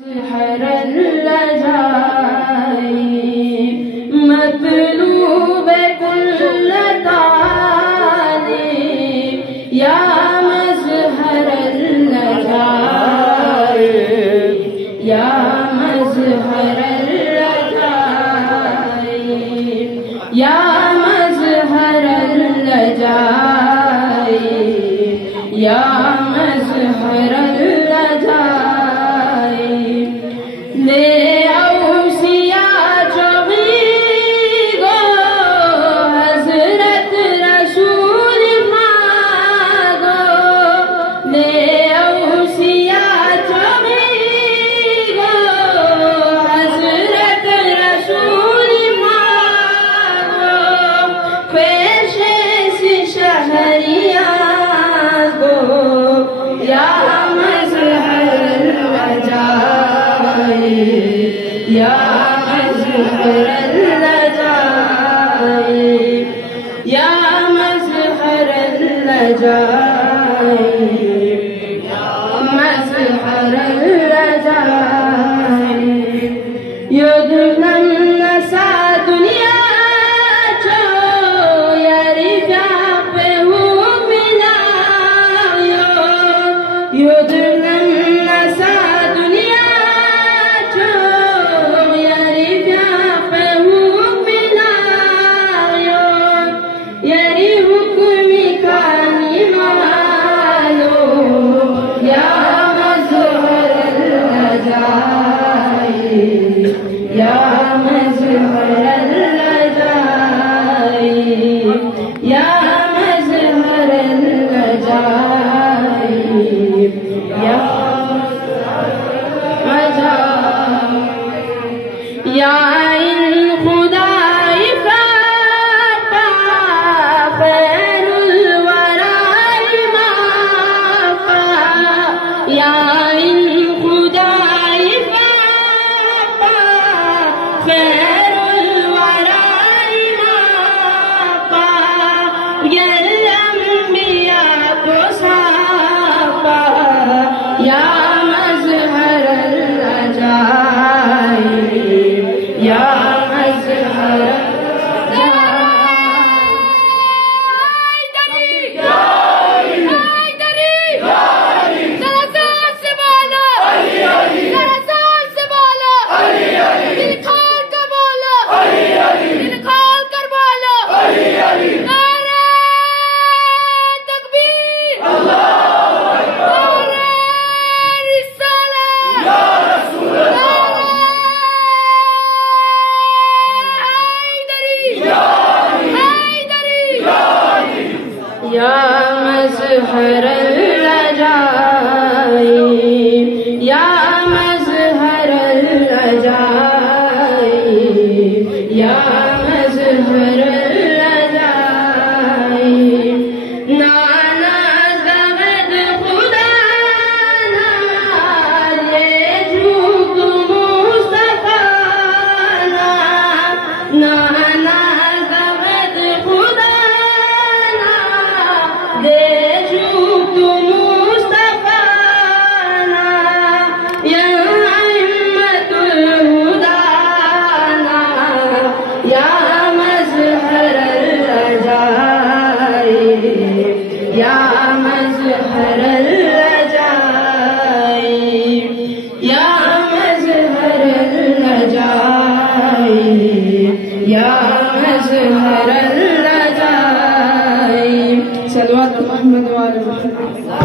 مظہر اللجائی مطلوب کل طالب یا مظہر اللجائی یا مظہر اللجائی یا مظہر اللجائی یا مظہر اللجائی لے اوسیاء جویگو حضرت رسول ماگو لے اوسیاء جویگو حضرت رسول ماگو پیشے سی شہریان گو یا یا مظہر اللجائی یا مظہر اللجائی مظہر اللجائی یدنم نسا دنیا چو یاری پیاپ ہو ملا یدنم نسا دنیا یا مظہر اللجائی یا مظہر اللجائی یا یا ان خدای فاقا خیر الوراء ماقا یا ان خدای خیر الوراء ماقا یا الانبیاء کو ساقا یا مظہر اللجائی یا مظہر یا مظہر اللجائی یا مظہر اللجائی یا مظہر اللجائی نانا زغد خدا لے جھوک مصطفیٰ نانا زغد خدا دے جھوک مصطفیٰ یا ائمۃ الہدیٰ یا مظہر اللجائی یا مظہر اللجائی یا مظہر اللجائی یا مظہر اللجائی صلوات محمد وعلی محمد